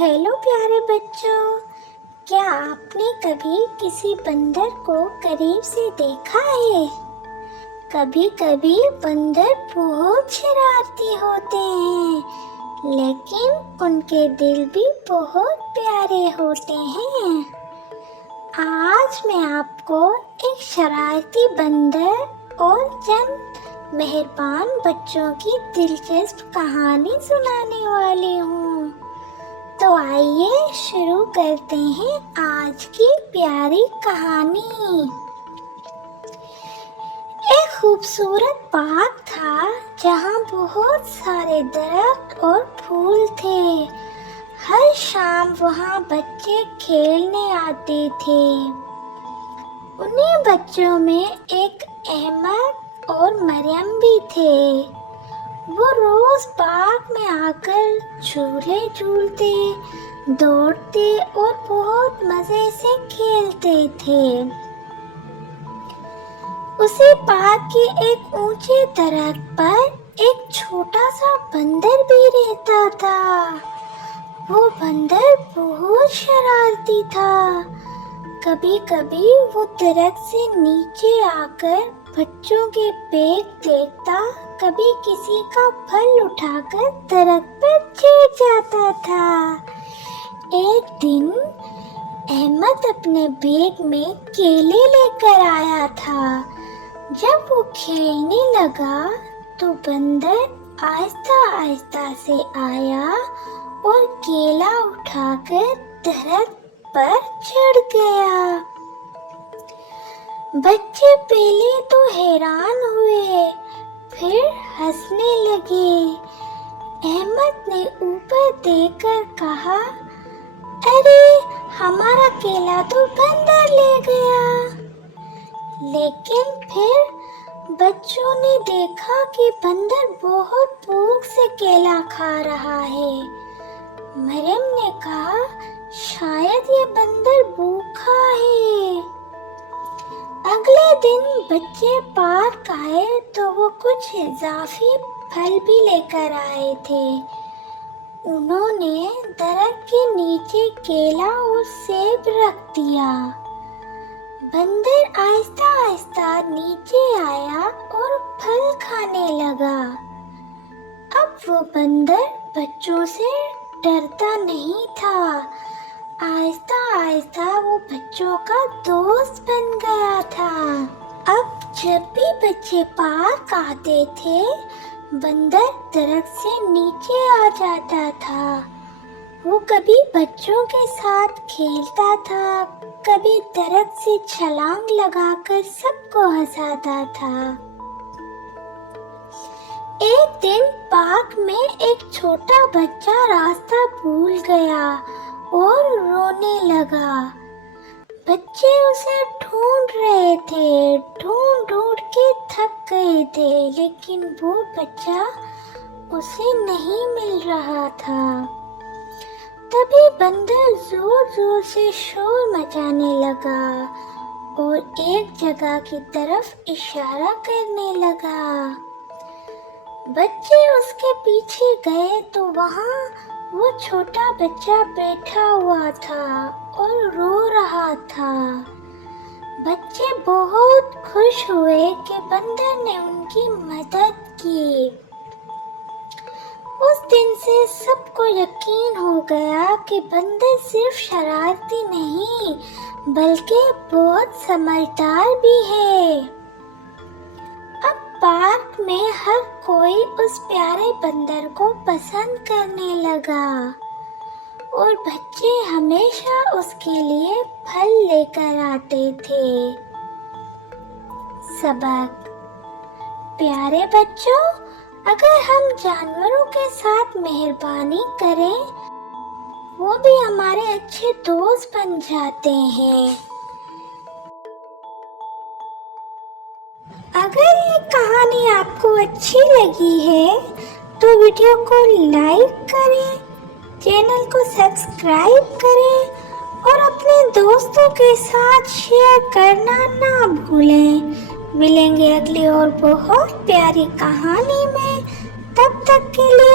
Hello प्यारे बच्चों, क्या आपने कभी किसी बंदर को करीब से देखा है? कभी कभी बंदर बहुत शरारती होते हैं, लेकिन उनके दिल भी बहुत प्यारे होते हैं। आज मैं आपको एक शरारती बंदर और चंद मेहरबान बच्चों की दिलचस्प कहानी सुनाने वाली हूँ। तो आइए शुरू करते हैं आज की प्यारी कहानी। एक खूबसूरत बाग था जहाँ बहुत सारे दरख्त और फूल थे। हर शाम वहाँ बच्चे खेलने आते थे। उन्हीं बच्चों में एक अहमद और मरियम भी थे। वो रोज बाग में आकर झूले झूलते, दौड़ते और बहुत मजे से खेलते थे। उसी बाग के एक ऊंचे दरख्त पर एक छोटा सा बंदर भी रहता था। वो बंदर बहुत शरारती था। कभी कभी वो दरख्त से नीचे आकर बच्चों के बैग देखता, कभी किसी का फल उठाकर दरख्त पर चढ़ जाता था। एक दिन अहमद अपने बैग में केले लेकर आया था। जब वो खेलने लगा तो बंदर आहिस्ता आहिस्ता से आया और केला उठाकर दरख्त पर चढ़ गया। बच्चे पहले तो हैरान हुए, फिर हंसने लगे। अहमद ने ऊपर देखकर कहा, अरे हमारा केला तो बंदर ले गया। लेकिन फिर बच्चों ने देखा कि बंदर बहुत भूख से केला खा रहा है। मरियम ने कहा, शायद ये बंदर भूखा है। अगले दिन बच्चे पार्क आए तो वो कुछ इजाफी फल भी लेकर आए थे। उन्होंने दरख्त के नीचे केला और सेब रख दिया। बंदर आहिस्ता आहिस्ता नीचे आया और फल खाने लगा। अब वो बंदर बच्चों से डरता नहीं था। आहिस्ता आहिस्ता वो बच्चों का दोस्त बन गया था। अब जब भी बच्चे पार्क आते थे, बंदर दरख्त से नीचे आ जाता था। वो कभी बच्चों के साथ खेलता था, कभी दरख्त से छलांग लगाकर सबको हंसाता था। एक दिन पार्क में एक छोटा बच्चा रास्ता भूल गया और रोने लगा। बच्चे उसे ढूंढ रहे थे, ढूंढ ढूंढ के थक गए थे, लेकिन वो बच्चा उसे नहीं मिल रहा था। तभी बंदर जोर जोर से शोर मचाने लगा और एक जगह की तरफ इशारा करने लगा। बच्चे उसके पीछे गए तो वहाँ वो छोटा बच्चा बैठा हुआ था और रो रहा था। बच्चे बहुत खुश हुए कि बंदर ने उनकी मदद की। उस दिन से सबको यकीन हो गया कि बंदर सिर्फ शरारती नहीं, बल्कि बहुत समझदार भी है। अब पार्क में हर कोई उस प्यारे बंदर को पसंद करने लगा और बच्चे हमेशा उसके लिए फल लेकर आते थे। सबक: प्यारे बच्चों, अगर हम जानवरों के साथ मेहरबानी करें, वो भी हमारे अच्छे दोस्त बन जाते हैं। अगर ये कहानी आपको अच्छी लगी है तो वीडियो को लाइक करें, चैनल को सब्सक्राइब करें और अपने दोस्तों के साथ शेयर करना ना भूलें। मिलेंगे अगली और बहुत प्यारी कहानी में। तब तक के लिए